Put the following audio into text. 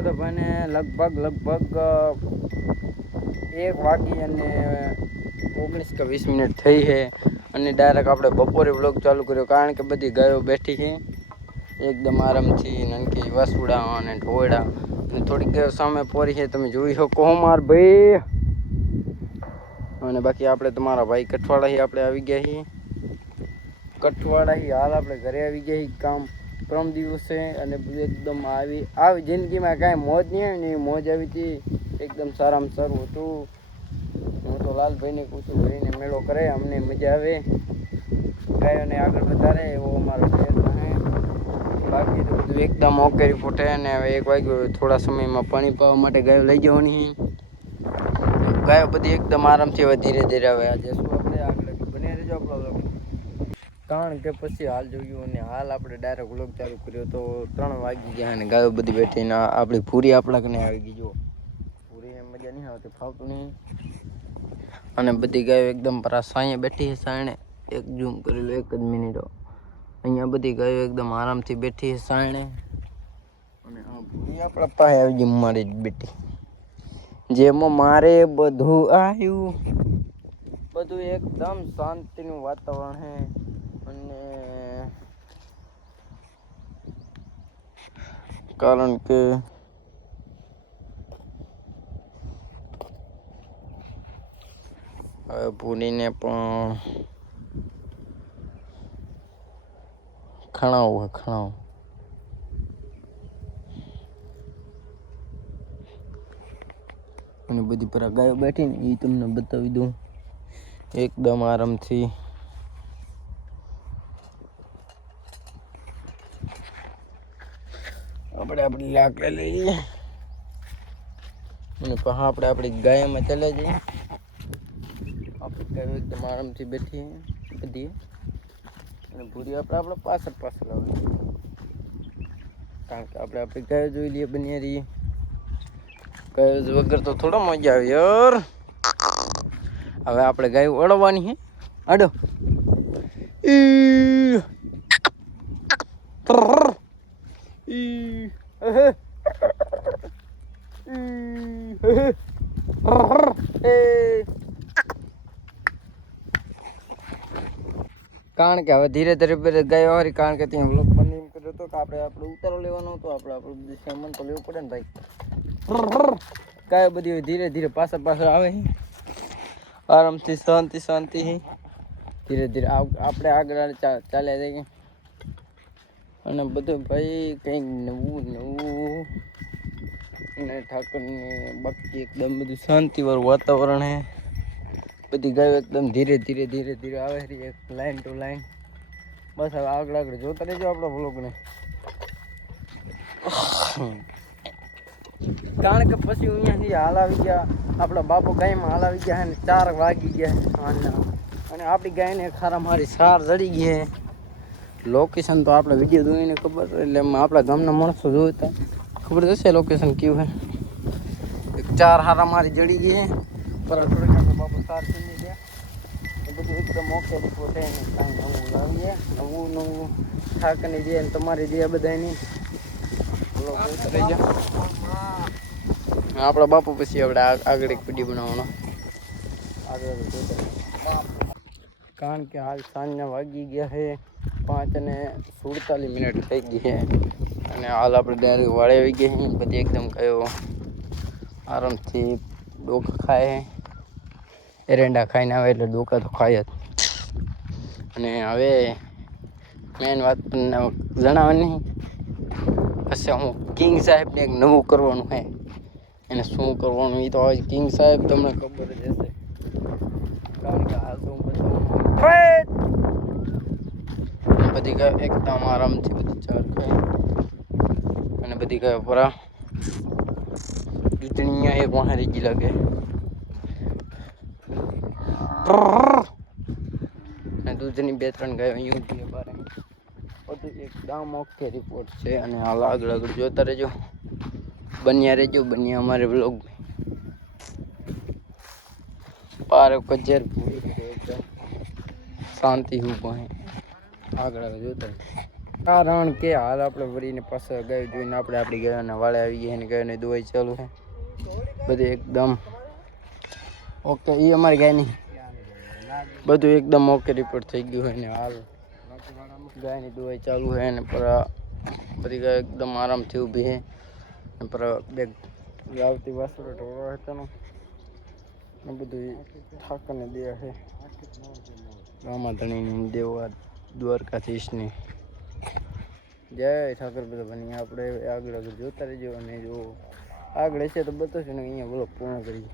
બધા ભાઈને લગભગ 1 વાગી અને 19 કે 20 મિનિટ થઈ છે અને ડાયરેક્ટ આપણે બપોરે વ્લોગ ચાલુ કર્યો, કારણ કે બધી ગાયો બેઠી છે એકદમ આરામથી. નનકી વાસુડા અને ઢોળા અને થોડીક સામે પોરી છે, તમે જોઈ શકો માર ભાઈ. અને બાકી આપણે તમારા ભાઈ કઠવાડા આપણે આવી ગયા છીએ. કઠવાડા હાલ આપણે ઘરે આવી ગયા છીએ કામ પરમ દિવસે. અને એકદમ આવી જિંદગીમાં કાંઈ મોજ નહીં આવે ને એ મોજ આવી હતી. એકદમ સારામાં સારું હતું. હું તો લાલભાઈને કહું છું ભાઈને મેળો કરે, અમને મજા આવે, ગાયોને આગળ વધારે એવો અમારો પ્રયત્ન છે. બાકી તો બધું એકદમ ઓકે રિપોર્ટ છે. અને હવે 1 વાગ્યું, થોડા સમયમાં પાણી પાવા માટે ગાયો લઈ જવાની. ગાયો બધી એકદમ આરામથી હવે ધીરે ધીરે આવે. આજે શું આપણે આગળ બને રહેજો આપણો, કારણ કે પછી હાલ જોયું અને હાલ આપણે ડાયરેક્ટ વ્લોગ ચાલુ કર્યો તો 3 વાગી ગયા અને ગાયો બધી બેઠીને આપણી પૂરી આપણા કને આવી ગઈ. જો પૂરી એમ મજા નહીં આવતી, ફાવતું નહીં. અને બધી ગાયો એકદમ પરા સાંયે બેઠી છે. સાયણે એક ઝૂમ કરી લો, 1 જ મિનિટો. અહીંયા બધી ગાયો એકદમ આરામથી બેઠી છે સાયણે. અને આ પૂરી આપણા પાસે આવી ગઈ મારી જ બેટી, જેમાં મારે બધું આવ્યું. બધું એકદમ શાંતિનું વાતાવરણ છે. અને કારણ કે હવે પૂરીને પણ ખણાવું. અને બધી પર ગાયો બેઠી ને એ તમને બતાવી દઉં એકદમ આરામથી. આપણે આપણી લાકડી લઈએ અને પછી આપણે આપણી ગાયમાં ચાલ્યા જઈએ. આપણી ગાયો એકદમ આરામથી બેઠી બધી. અને પૂરી આપણે પાછળ આવે, કારણ કે આપણે આપણી ગાયો જોઈ લઈએ, બની રહીએ. ગાયો વગર તો થોડો મજા આવે યાર. હવે આપણે ગાયો અડવાની છે. અડો કારણ કે હવે ધીરે ધીરે ગાયો હારી, કારણ કે ત્યાં વ્લોગ બંધ કર્યો હતો કે આપણે ઉતારો લેવાનો હતો. આપણું બધું સામાન તો લેવું પડે ને ભાઈ. ગાયો બધી ધીરે ધીરે પાછળ આવે છે આરામથી, શાંતિ. ધીરે ધીરે આપણે આગળ ચાલ્યા જઈએ. અને બધું ભાઈ કંઈ નવું અને ઠાકરની બાકી એકદમ બધું શાંતિવાળું વાતાવરણ છે. બધી ગાયો એકદમ ધીરે ધીરે આવે છે, એક લાઈન ટુ લાઈન. બસ હવે આગળ જોતા રહેજો આપણા વ્લોગને, કારણ કે પછી અહીંયાથી હાલ આવી ગયા. આપણા બાપુ ગાયમાં હાલ આવી ગયા અને 4 વાગી ગયા. અને આપણી ગાયને ખારા મારી સાર જડી ગઈ છે. લોકેશન તો આપણે વિડીયો જોઈને ખબર, એટલે આપણા ગામના માણસો જોતા ખબર હશે લોકેશન કેવું છે. 4 હારા મારી જડી ગઈ છે. પર થોડીક આપણે બાપુ સાર થઈ ગયા. બધું એકદમ ઓકે રિપોર્ટ છે. કાંઈ નવું લાવીએ, નવું ઠાકરની જે તમારી જે બધાની આપણા બાપુ પછી આપણે આગળ એક વિડીયો બનાવવાનો કારણ કે હાલ સાંજના વાગી ગયા છે 5:47 થઈ ગઈ છે. અને હાલ આપણે ડાયરેક્ટ વાળે આવી ગયા છીએ. બધી એકદમ કયો આરામથી ડોકા ખાય, એરંડા ખાઈને આવે એટલે ડોકા તો ખાય જ. અને હવે મેન વાત જણાવવાની, પછી હું કિંગ સાહેબને એક નવું કરવાનું છે. એને શું કરવાનું એ તો હવે કિંગ સાહેબ તમને ખબર જ હશે, કારણ કે હાલ તો બધી ગાય એકદમ આરામથી બધી ચાર ખાય. અને બધી ગાય પરા દૂધની એક વાહરી ગઈ લાગે. અને દૂધની 2-3 ગાયો અહીં બારે. બધું એકદમ ઓકે રિપોર્ટ છે. અને હાલ આગળ જોતા રહેજો, બન્યા રહેજો અમારે વ્લોગ. પાર કજેર પૂરી એકદમ શાંતિ હું કહે આગળ જોતા. કારણ કે હાલ આપણે વળીને પાછા ગાય જોઈને આપણે આપણી ગાયોના વાળે આવી ગયા અને ગાયોની દવાઈ ચાલુ છે બધી એકદમ ઓકે. એ અમારી ગાયની બધું એકદમ ઓકે રિપોર્ટ થઈ ગયું હોય ને હાલ ગાયની દવાઈ ચાલુ છે અને પર બધી ગાય એકદમ આરામથી ઊભી છે અને પર બે આવતી વાસળો ઢોળો હતાનો ને બધું ઠાકરને દે છે રામાધણીની દેવા દ્વારકાધીશની જય ઠાકર. બધા બની આપણે આગળ આગળ જોતા રહેજો અને જો આગળ હશે તો બતાવશું ને અહીંયા બોલો પૂર્ણ કરી.